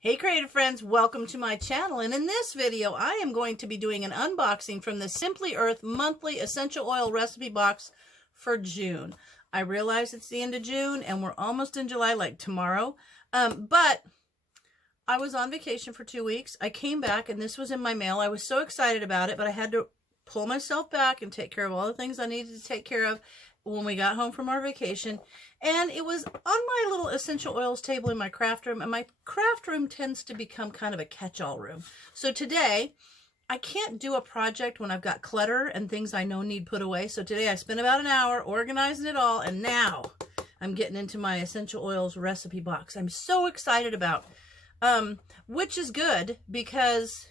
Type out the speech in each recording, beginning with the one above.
Hey creative friends, welcome to my channel, and in this video I am going to be doing an unboxing from the Simply Earth monthly essential oil recipe box for June. I realize it's the end of June and we're almost in July, like tomorrow, but I was on vacation for 2 weeks. I came back and this was in my mail. I was so excited about it, but I had to pull myself back and take care of all the things I needed to take care of when we got home from our vacation. And it was on my little essential oils table in my craft room, and my craft room tends to become kind of a catch-all room. So today, I can't do a project when I've got clutter and things I know need put away. So today I spent about an hour organizing it all, and now I'm getting into my essential oils recipe box. I'm so excited about, which is good because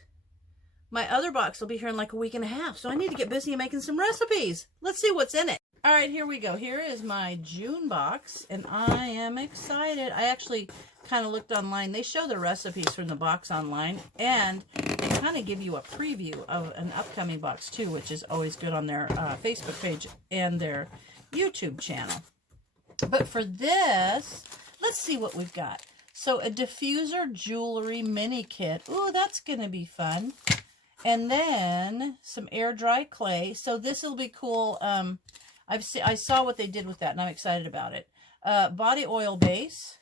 my other box will be here in like a week and a half. So I need to get busy making some recipes. Let's see what's in it. All right, here we go. Here is my June box, and I am excited. I actually kind of looked online. They show the recipes from the box online, and they kind of give you a preview of an upcoming box too, which is always good on their Facebook page and their YouTube channel. But for this, let's see what we've got. So a diffuser jewelry mini kit. Ooh, that's going to be fun. And then some air dry clay. So this will be cool. I saw what they did with that, and I'm excited about it. Body oil base,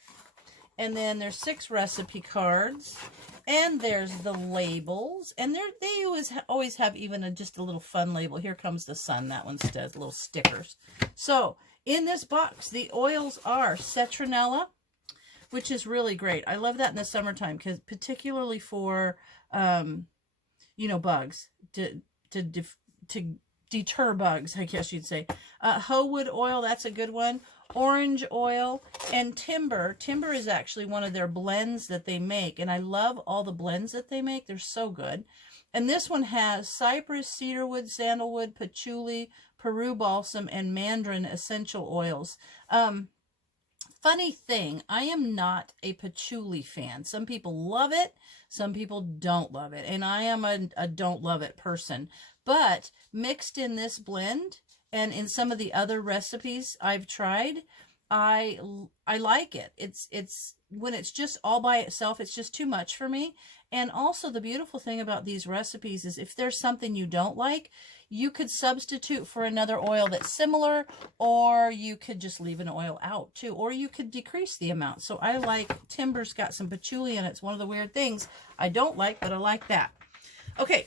and then there's 6 recipe cards, and there's the labels, and they always have even just a little fun label. Here comes the sun. That one does little stickers. So in this box, the oils are citronella, which is really great. I love that in the summertime, because particularly for you know, bugs to deter bugs, I guess you'd say. Howood oil, that's a good one. Orange oil and timber. Timber is actually one of their blends that they make, and I love all the blends that they make. They're so good. And this one has cypress, cedarwood, sandalwood, patchouli, Peru balsam, and mandarin essential oils. Funny thing, I am not a patchouli fan. Some people love it, some people don't love it, and I am a don't love it person. But mixed in this blend and in some of the other recipes I've tried, I like it. It's when it's just all by itself, it's just too much for me. And also the beautiful thing about these recipes is if there's something you don't like, you could substitute for another oil that's similar, or you could just leave an oil out too, or you could decrease the amount. So I like timber's got some patchouli in it. It's one of the weird things I don't like, but I like that. Okay.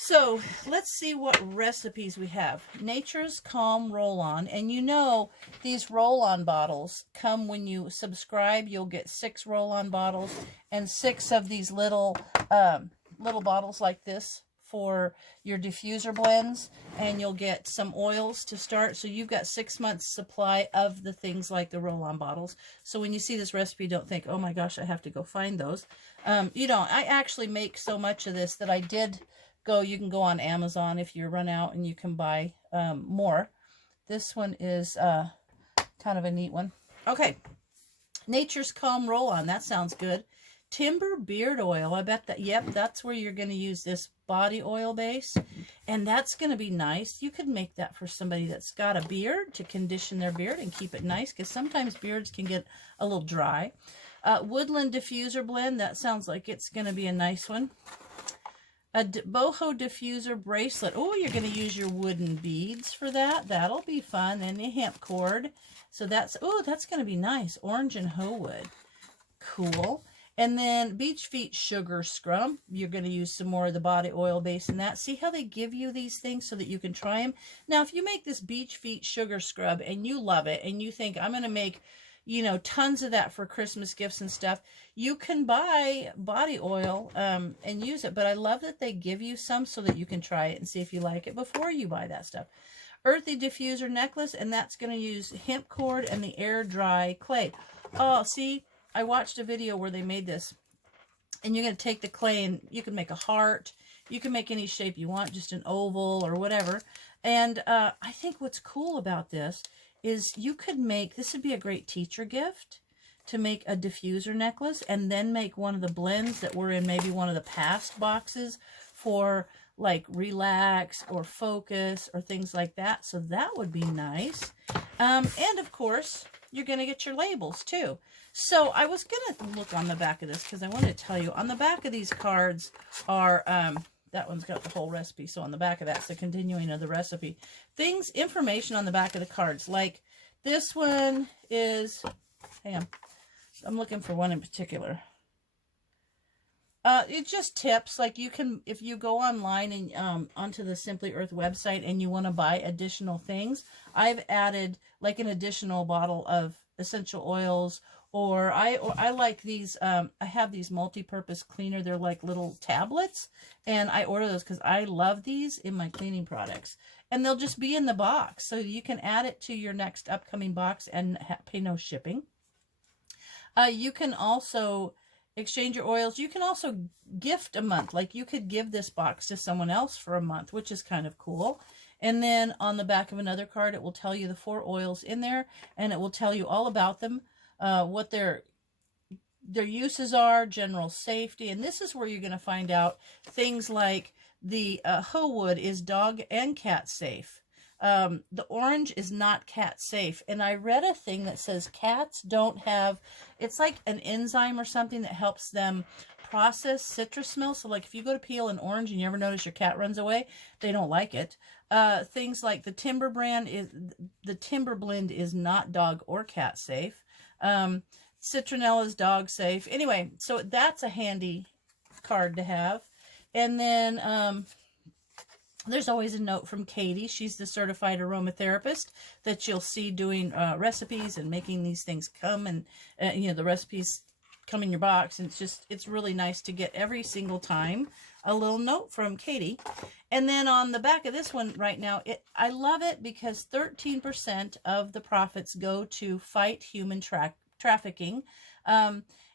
So let's see what recipes we have. Nature's Calm Roll-On. And you know, these roll-on bottles come when you subscribe. You'll get 6 roll-on bottles and 6 of these little bottles like this for your diffuser blends. And you'll get some oils to start. So you've got 6 months supply of the things like the roll-on bottles. So when you see this recipe, don't think, oh my gosh, I have to go find those. You know, I actually make so much of this that I did... You can go on Amazon if you run out, and you can buy more. This one is kind of a neat one. Okay, Nature's Calm Roll-On. That sounds good. Timber beard oil. I bet that, yep, that's where you're going to use this body oil base. And that's going to be nice. You could make that for somebody that's got a beard to condition their beard and keep it nice, because sometimes beards can get a little dry. Woodland Diffuser Blend. That sounds like it's going to be a nice one. A Boho Diffuser Bracelet. Oh, you're going to use your wooden beads for that. That'll be fun. And a hemp cord. So that's, oh, that's going to be nice. Orange and Howood. Cool. And then Beach Feet Sugar Scrub. You're going to use some more of the body oil base in that. See how they give you these things so that you can try them? Now, if you make this Beach Feet Sugar Scrub and you love it and you think, I'm going to make, you know, tons of that for Christmas gifts and stuff, you can buy body oil and use it. But I love that they give you some so that you can try it and see if you like it before you buy that stuff. Earthy Diffuser Necklace, and that's going to use hemp cord and the air dry clay. Oh, see, I watched a video where they made this. And you're going to take the clay and you can make a heart. You can make any shape you want, just an oval or whatever. And I think what's cool about this is you could make, this would be a great teacher gift, to make a diffuser necklace and then make one of the blends that were in maybe one of the past boxes for like relax or focus or things like that. So that would be nice. And of course, you're going to get your labels too. So I was going to look on the back of this because I want to tell you, on the back of these cards are, that one's got the whole recipe. So on the back of that's the continuing of the recipe. Information on the back of the cards. Like this one is, hang on, I'm looking for one in particular. It's just tips. Like you can, if you go online and onto the Simply Earth website and you want to buy additional things, I've added like an additional bottle of essential oils, or I like these. I have these multi-purpose cleaner. They're like little tablets, and I order those because I love these in my cleaning products. And they'll just be in the box, so you can add it to your next upcoming box and pay no shipping. You can also exchange your oils. You can also gift a month. Like you could give this box to someone else for a month, which is kind of cool. And then on the back of another card, it will tell you the 4 oils in there, and it will tell you all about them, what their uses are, general safety. And this is where you're going to find out things like the Ho wood is dog and cat safe. The orange is not cat safe. And I read a thing that says cats don't have, it's like an enzyme or something that helps them process citrus smell. So like if you go to peel an orange and you ever notice your cat runs away, they don't like it. Things like the Timber Blend is not dog or cat safe. Citronella is dog safe. Anyway, so that's a handy card to have. And then, there's always a note from Katie. She's the certified aromatherapist that you'll see doing recipes and making these things come, and you know, the recipes come in your box. And it's really nice to get every single time a little note from Katie. And then on the back of this one right now, I love it because 13% of the profits go to fight human trafficking.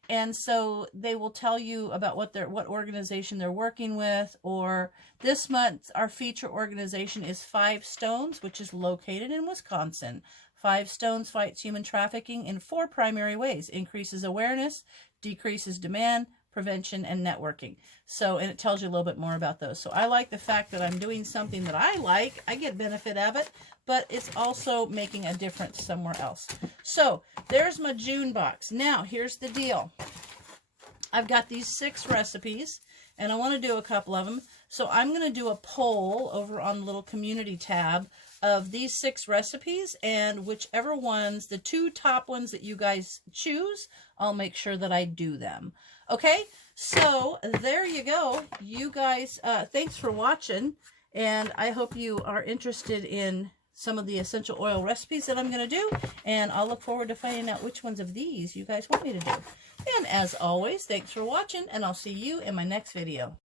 And so they will tell you about what organization they're working with. Or this month, our feature organization is 5 Stones, which is located in Wisconsin. 5 Stones fights human trafficking in 4 primary ways: increases awareness, decreases demand, prevention, and networking. So, and it tells you a little bit more about those. So I like the fact that I'm doing something that I like. I get benefit of it, but it's also making a difference somewhere else. So there's my June box. Now, here's the deal. I've got these 6 recipes, and I want to do a couple of them. So I'm going to do a poll over on the little community tab of these 6 recipes, and whichever ones, the 2 top ones that you guys choose, I'll make sure that I do them. Okay, so there you go. You guys, thanks for watching, and I hope you are interested in some of the essential oil recipes that I'm going to do, and I'll look forward to finding out which ones of these you guys want me to do. And as always, thanks for watching, and I'll see you in my next video.